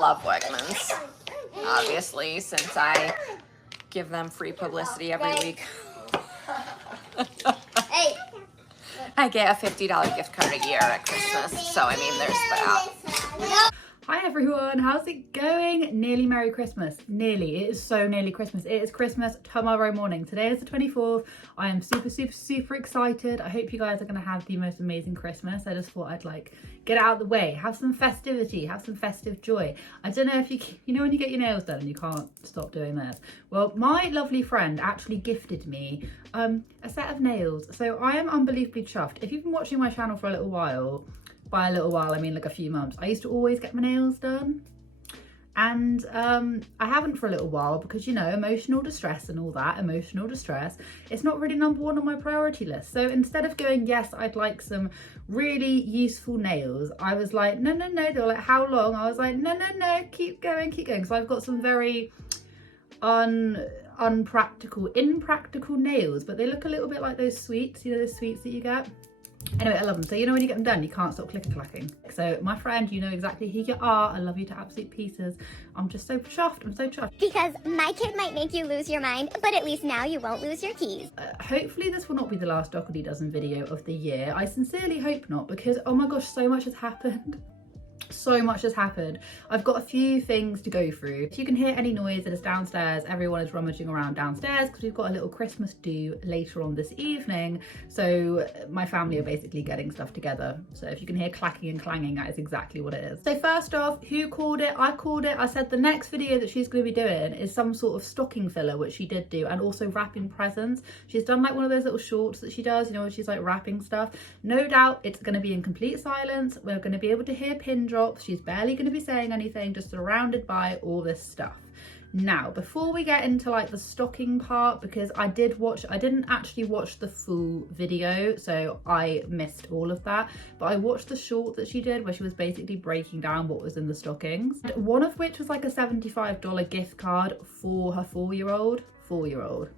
Love Wegmans, obviously, since I give them free publicity every week. I get a $50 gift card a year at Christmas, so I mean, there's that. Hi everyone, how's it going? Nearly Merry Christmas. Nearly. It is so nearly Christmas. It is Christmas tomorrow morning. Today is the 24th. I am super excited. I hope you guys are going to have the most amazing Christmas. I just thought I'd like get it out of the way, have some festivity, have some festive joy. I don't know if you know when you get your nails done and you can't stop doing this. Well, my lovely friend actually gifted me a set of nails. So I am unbelievably chuffed. If you've been watching my channel for a little while, by a little while I mean like a few months, I used to always get my nails done, and I haven't for a little while because, you know, emotional distress and all that. Emotional distress, it's not really number one on my priority list. So instead of going, yes, I'd like some really useful nails, I was like, no. They were like, how long? I was like, no, keep going, because I've got some very impractical nails, but they look a little bit like those sweets, you know, those sweets that you get. Anyway, I love them. So you know when you get them done, you can't stop clicker-clacking. So my friend, you know exactly who you are. I love you to absolute pieces. I'm just so chuffed. I'm so chuffed. Because my kid might make you lose your mind, but at least now you won't lose your keys. Hopefully this will not be the last Dougherty Dozen video of the year. I sincerely hope not, because oh my gosh, so much has happened. So much has happened. I've got a few things to go through. If you can hear any noise, it is downstairs. Everyone is rummaging around downstairs because we've got a little Christmas do later on this evening. So my family are basically getting stuff together. So if you can hear clacking and clanging, that is exactly what it is. So first off, who called it? I called it. I said the next video that she's going to be doing is some sort of stocking filler, which she did do, and also wrapping presents. She's done like one of those little shorts that she does, you know, when she's like wrapping stuff. No doubt it's going to be in complete silence. We're going to be able to hear pin drops. She's barely going to be saying anything, just surrounded by all this stuff. Now, before we get into like the stocking part, because I didn't actually watch the full video, so I missed all of that, but I watched the short that she did where she was basically breaking down what was in the stockings, one of which was like a $75 gift card for her four-year-old,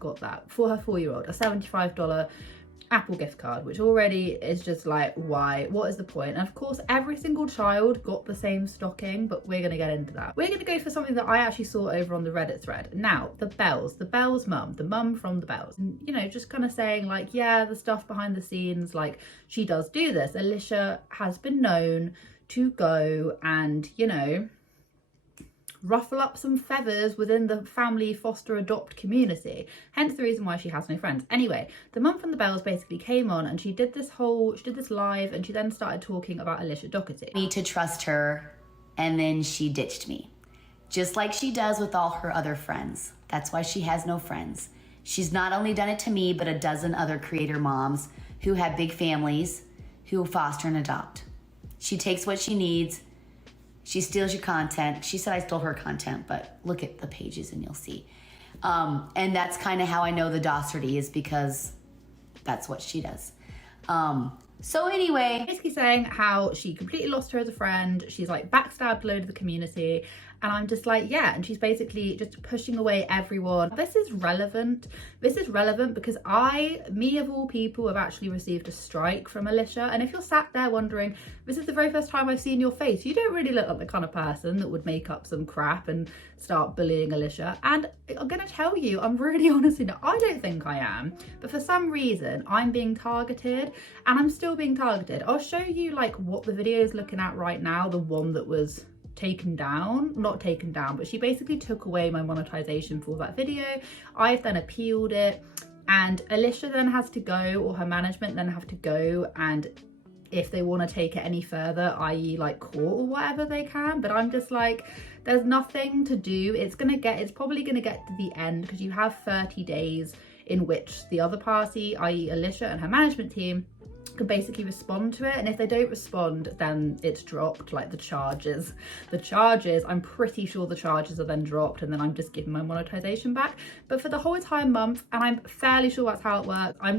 got that, for her four-year-old, a $75 Apple gift card, which already is just like, why? What is the point? And of course, every single child got the same stocking, but we're going to get into that. We're going to go for something that I actually saw over on the Reddit thread. Now, the Bells mum, the mum from the Bells, and, you know, just kind of saying like, yeah, the stuff behind the scenes, like she does do this. Alicia has been known to go and, you know, ruffle up some feathers within the family foster adopt community, hence the reason why she has no friends. Anyway, the mum from the Bells basically came on and she did this live, and she then started talking about Alicia Dougherty. Me to trust her, and then she ditched me, just like she does with all her other friends. That's why she has no friends. She's not only done it to me, but a dozen other creator moms who have big families who foster and adopt. She takes what she needs. She steals your content. She said I stole her content, but look at the pages and you'll see. And that's kind of how I know the Dougherty is, because that's what she does. So anyway, basically saying how she completely lost her as a friend. She's like backstabbed a load of the community. And I'm just like, yeah, and she's basically just pushing away everyone. This is relevant because me of all people, have actually received a strike from Alicia. And if you're sat there wondering, this is the very first time I've seen your face, you don't really look like the kind of person that would make up some crap and start bullying Alicia. And I'm gonna tell you, I'm really honest, I don't think I am, but for some reason I'm being targeted, and I'm still being targeted. I'll show you like what the video is looking at right now, the one that was not taken down, but she basically took away my monetization for that video. I've then appealed it, and Alicia then has to go, or her management then have to go, and if they want to take it any further, i.e. like court or whatever, they can. But I'm just like, there's nothing to do. It's probably gonna get to the end, because you have 30 days in which the other party, i.e. Alicia and her management team, can basically respond to it, and if they don't respond, then it's dropped, like the charges, I'm pretty sure the charges are then dropped, and then I'm just giving my monetization back. But for the whole entire month, and I'm fairly sure that's how it works, I've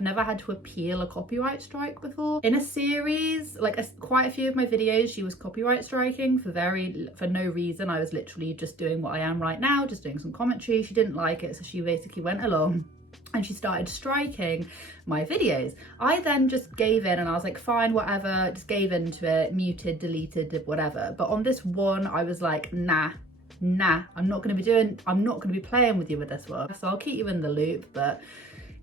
never had to appeal a copyright strike before. In a series, like quite a few of my videos, she was copyright striking for no reason. I was literally just doing what I am right now, just doing some commentary. She didn't like it, so she basically went along and she started striking my videos. I then just gave in and I was like, fine, whatever, just gave into it, muted, deleted, whatever. But on this one, I was like, nah, I'm not going to be playing with you with this one. So I'll keep you in the loop, but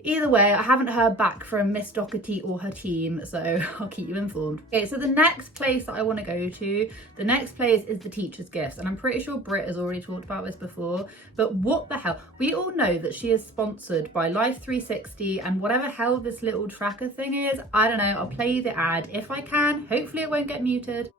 either way, I haven't heard back from Miss Dougherty or her team, so I'll keep you informed. Okay, so the next place that I want to go to, the next place is the teacher's gifts. And I'm pretty sure Britt has already talked about this before, but what the hell? We all know that she is sponsored by Life 360 and whatever hell this little tracker thing is, I don't know, I'll play you the ad if I can. Hopefully it won't get muted.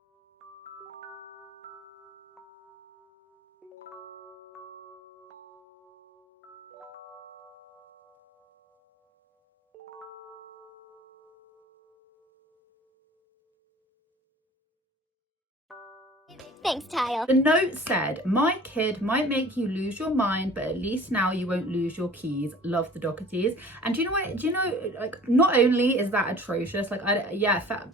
Thanks, Tile. The note said, my kid might make you lose your mind, but at least now you won't lose your keys. Love, the Doughertys. And do you know what, like, not only is that atrocious, like,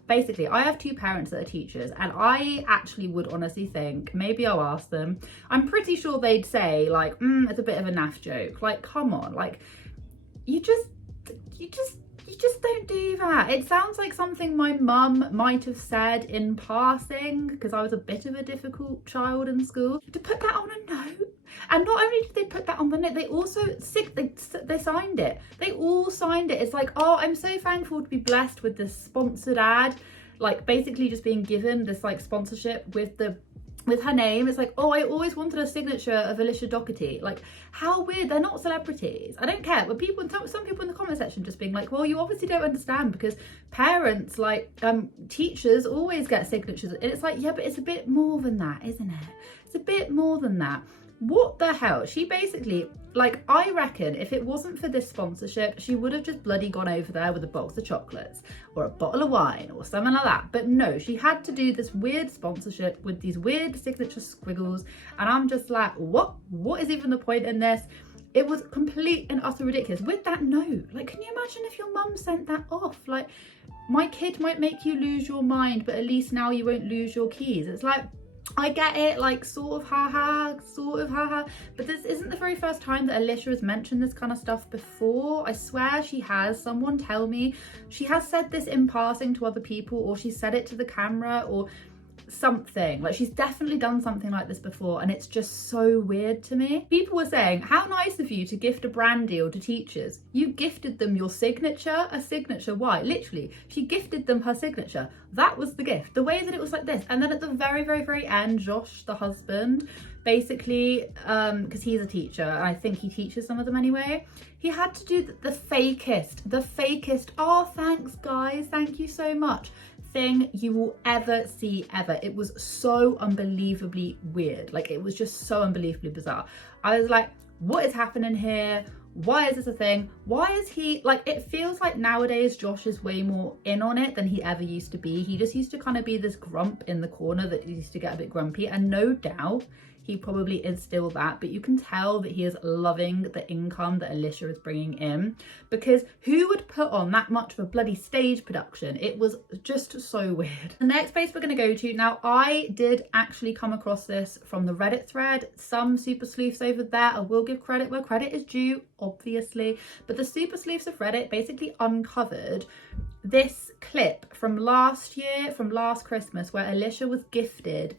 basically I have two parents that are teachers, and I actually would honestly think, maybe I'll ask them, I'm pretty sure they'd say like, it's a bit of a naff joke. Like, come on, like, you just don't do that. It sounds like something my mum might have said in passing, because I was a bit of a difficult child in school. To put that on a note, and not only did they put that on the note, they also they signed it. They all signed it. It's like, oh, I'm so thankful to be blessed with this sponsored ad, like basically just being given this like sponsorship with her name. It's like, oh, I always wanted a signature of Alicia Dougherty. Like, how weird. They're not celebrities. I don't care. But some people in the comment section just being like, well, you obviously don't understand, because parents, like teachers, always get signatures. And it's like, yeah, but it's a bit more than that, isn't it? It's a bit more than that. What the hell? She basically, like, I reckon if it wasn't for this sponsorship, she would have just bloody gone over there with a box of chocolates or a bottle of wine or something like that. But no, she had to do this weird sponsorship with these weird signature squiggles. And I'm just like, what is even the point in this? It was complete and utter ridiculous. With that note, like, can you imagine if your mum sent that off? Like, my kid might make you lose your mind, but at least now you won't lose your keys. It's like, I get it, like, sort of haha, but this isn't the very first time that Alicia has mentioned this kind of stuff before. I swear she has. Someone tell me. She has said this in passing to other people, or she said it to the camera, or something. Like, she's definitely done something like this before, and it's just so weird to me. People were saying, how nice of you to gift a brand deal to teachers. You gifted them your signature. A signature? Why? Literally, she gifted them her signature. That was the gift. The way that it was like this. And then at the very, very, very end, Josh, the husband, basically, because he's a teacher, and I think he teaches some of them anyway, he had to do the fakest, oh, thanks guys, thank you so much, thing you will ever see ever. It was so unbelievably weird. Like, it was just so unbelievably bizarre. I was like, what is happening here? Why is this a thing? Why is he, like, it feels like nowadays Josh is way more in on it than he ever used to be. He just used to kind of be this grump in the corner that used to get a bit grumpy, and no doubt he probably is still that, but you can tell that he is loving the income that Alicia is bringing in, because who would put on that much of a bloody stage production? It was just so weird. The next place we're going to go to, now I did actually come across this from the Reddit thread. Some super sleuths over there, I will give credit where credit is due, obviously, but the super sleuths of Reddit basically uncovered this clip from last year, from last Christmas, where Alicia was gifted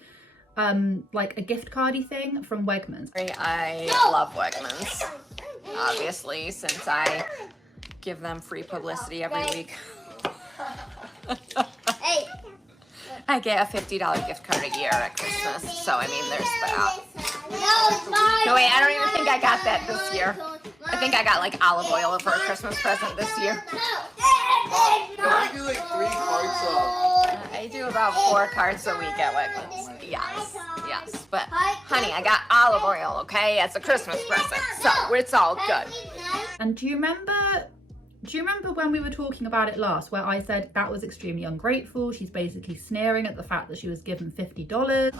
like a gift cardy thing from Wegmans. I love Wegmans, obviously, since I give them free publicity every week. I get a $50 gift card a year at Christmas, so I mean, there's that. No, wait, I don't even think I got that this year. I think I got like olive oil for a Christmas present this year. I do like 3 cards I do about 4 cards a week at Wegmans. Yes. But honey, I got olive oil, okay? As a Christmas present, so it's all good. And do you remember when we were talking about it last, where I said that was extremely ungrateful? She's basically sneering at the fact that she was given $50.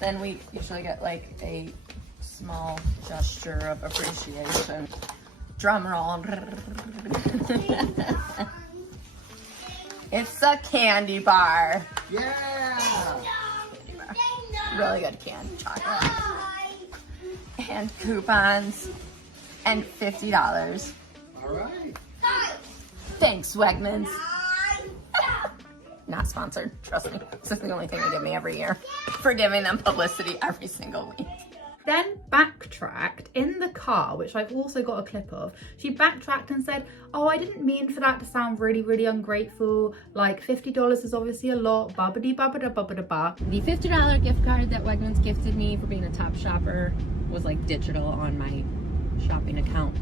Then we usually get like a small gesture of appreciation. Drum roll. It's a candy bar. Yeah! Really good candy chocolate. And coupons. and $50. All right. Thanks, Wegmans. Not sponsored, trust me. This is the only thing they give me every year for giving them publicity every single week. Then backtracked in the car, which I've also got a clip of. She backtracked and said, oh, I didn't mean for that to sound really, really ungrateful. Like $50 is obviously a lot, bubbity bubbada bubbada ba. The $50 gift card that Wegmans gifted me for being a top shopper was like digital on my shopping account.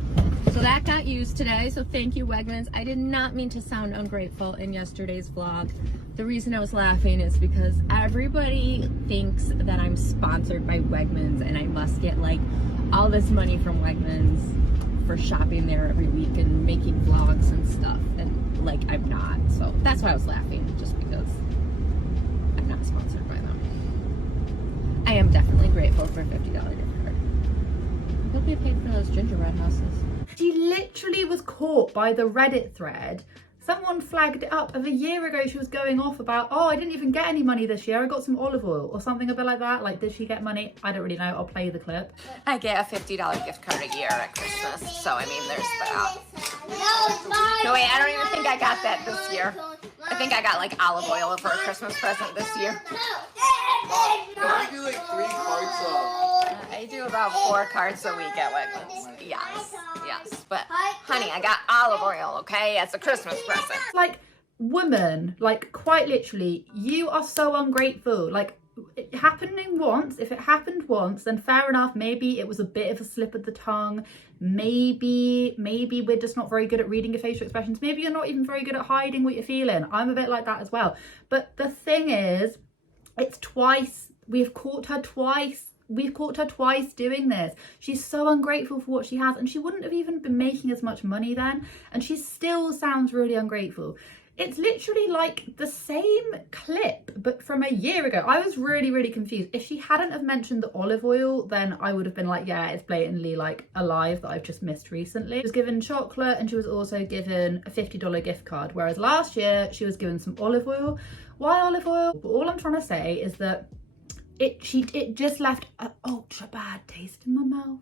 So that got used today, so thank you, Wegmans. I did not mean to sound ungrateful in yesterday's vlog. The reason I was laughing is because everybody thinks that I'm sponsored by Wegmans and I must get like all this money from Wegmans for shopping there every week and making vlogs and stuff, and like I'm not. So that's why I was laughing, just because I'm not sponsored by them. I am definitely grateful for a $50 gift card. I hope you paid for those gingerbread houses. She literally was caught by the Reddit thread. Someone flagged it up of a year ago. She was going off about, oh, I didn't even get any money this year. I got some olive oil or something a bit like that. Like, did she get money? I don't really know. I'll play the clip. I get a $50 gift card a year at Christmas, so I mean, there's that. No, wait, I don't even think I got that this year. I think I got like olive oil for a Christmas present this year. I do like 3 cards up. I do about 4 cards a week at Wegmans. Yes, yes. But, honey, I got olive oil, okay? It's a Christmas present. Like, woman, like, quite literally, you are so ungrateful. Like, it happening once, if it happened once, then fair enough. Maybe it was a bit of a slip of the tongue. Maybe we're just not very good at reading your facial expressions. Maybe you're not even very good at hiding what you're feeling. I'm a bit like that as well. But the thing is, it's twice. We've caught her twice. We've caught her twice doing this. She's so ungrateful for what she has, and she wouldn't have even been making as much money then, and she still sounds really ungrateful. It's literally like the same clip, but from a year ago. I was really, really confused. If she hadn't have mentioned the olive oil, then I would have been like, yeah, it's blatantly like a live that I've just missed recently. She was given chocolate, and she was also given a $50 gift card, whereas last year she was given some olive oil. Why olive oil? But all I'm trying to say is that it just left an ultra bad taste in my mouth.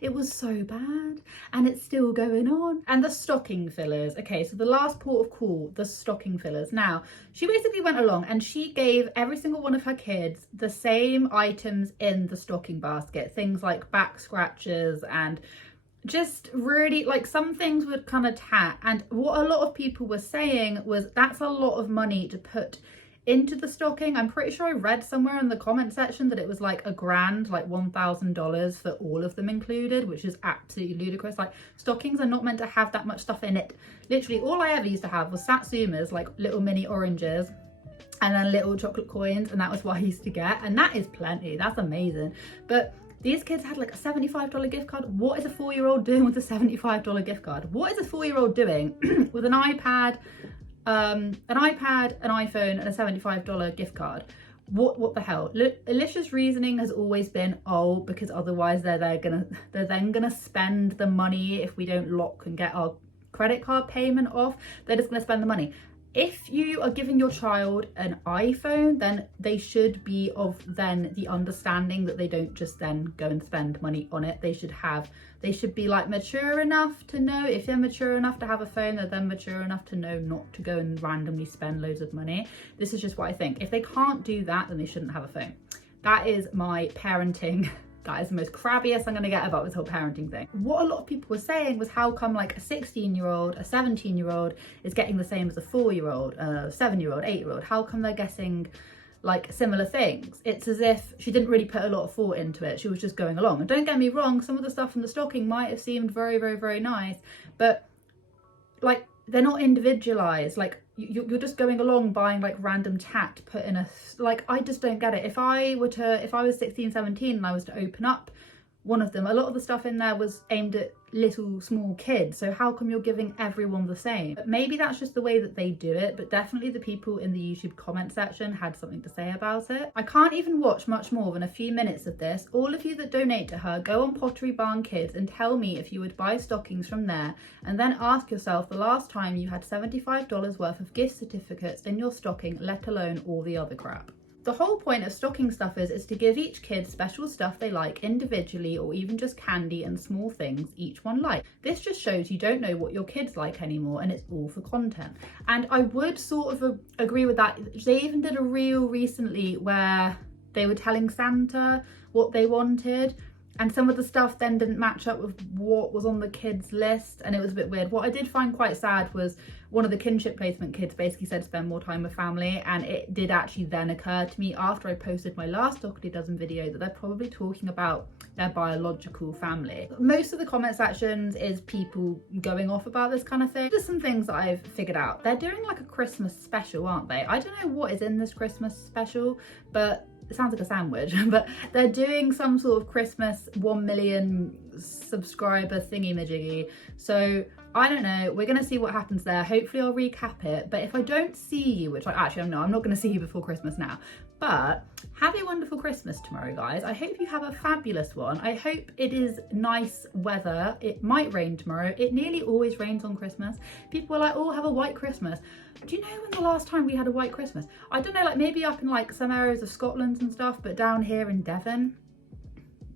It was so bad, and it's still going on. And the stocking fillers. Okay, so the last port of call, the stocking fillers. Now, she basically went along and she gave every single one of her kids the same items in the stocking basket. Things like back scratches and just really, like, some things would kind of tat. And what a lot of people were saying was that's a lot of money to put into the stocking. I'm pretty sure I read somewhere in the comment section that it was like $1,000, like $1,000 for all of them included, which is absolutely ludicrous. Like, stockings are not meant to have that much stuff in it. Literally all I ever used to have was Satsumas, like little mini oranges, and then little chocolate coins, and that was what I used to get, and that is plenty. That's amazing. But these kids had like a $75 gift card. What is a 4-year-old doing with a $75 gift card? What is a 4-year-old doing with an iPad, an iPhone, and a $75 gift card? What the hell? Alicia's reasoning has always been, oh, because otherwise they're then gonna spend the money if we don't lock and get our credit card payment off. They're just gonna spend the money. If you are giving your child an iPhone, then they should be of then the understanding that they don't just then go and spend money on it. They should be like mature enough to know. If they're mature enough to have a phone, they're then mature enough to know not to go and randomly spend loads of money. This is just what I think. If they can't do that, then they shouldn't have a phone. That is my parenting. That is the most crabbiest I'm going to get about this whole parenting thing. What a lot of people were saying was, how come like a 16-year-old, a 17-year-old is getting the same as a 4-year-old, a 7-year-old, 8-year-old? How come they're getting like similar things? It's as if she didn't really put a lot of thought into it. She was just going along. And don't get me wrong, some of the stuff from the stocking might have seemed very, very, very nice, but like, they're not individualized. Like, you're just going along buying like random tat put in a, like, I just don't get it. If I was 16, 17 and I was to open up one of them, a lot of the stuff in there was aimed at little small kids. So how come you're giving everyone the same? But maybe that's just the way that they do it, but definitely the people in the YouTube comment section had something to say about it. I can't even watch much more than a few minutes of this. All of you that donate to her, go on Pottery Barn Kids and tell me if you would buy stockings from there, and then ask yourself the last time you had $75 worth of gift certificates in your stocking, let alone all the other crap. The whole point of stocking stuffers is to give each kid special stuff they like individually, or even just candy and small things each one like. This just shows you don't know what your kids like anymore, and it's all for content. And I would sort of agree with that. They even did a reel recently where they were telling Santa what they wanted, and some of the stuff then didn't match up with what was on the kids' list, and it was a bit weird. What I did find quite sad was one of the kinship placement kids basically said spend more time with family, and it did actually then occur to me after I posted my last Dougherty Dozen video that they're probably talking about their biological family. Most of the comment sections is people going off about this kind of thing. There's some things that I've figured out. They're doing like a Christmas special, aren't they? I don't know what is in this Christmas special, but it sounds like a sandwich, but they're doing some sort of Christmas 1 million subscriber thingy-majiggy. So I don't know, we're gonna see what happens there. Hopefully I'll recap it, but if I don't see you, which I'm not gonna see you before Christmas now, but have a wonderful Christmas tomorrow, guys. I hope you have a fabulous one. I hope it is nice weather. It might rain tomorrow. It nearly always rains on Christmas. People are like, oh, have a white Christmas. Do you know when the last time we had a white Christmas? I don't know, like maybe up in like some areas of Scotland and stuff, but down here in Devon,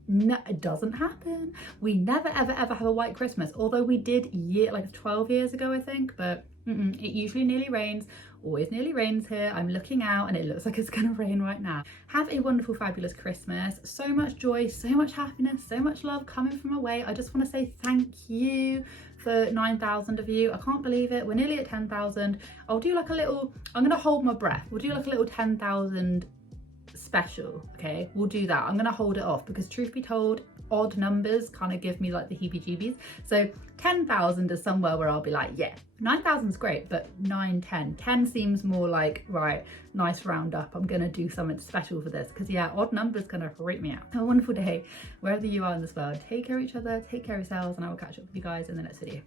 no, it doesn't happen. We never ever have a white Christmas, although we did like 12 years ago, I think, but it usually nearly rains. Always nearly rains here. I'm looking out and it looks like it's gonna rain right now. Have a wonderful, fabulous Christmas. So much joy, so much happiness, so much love coming from away. I just want to say thank you for 9,000 of you. I can't believe it. We're nearly at 10,000. I'll do like a little, I'm gonna hold my breath. We'll do like a little 10,000 special, okay? We'll do that. I'm gonna hold it off because truth be told, odd numbers kind of give me like the heebie-jeebies. So 10,000 is somewhere where I'll be like, yeah, 9,000 is great, but 9, 10. 10 seems more like, right, nice round up. I'm gonna do something special for this because yeah, odd numbers gonna freak me out. Have a wonderful day wherever you are in this world. Take care of each other, take care of yourselves, and I will catch up with you guys in the next video.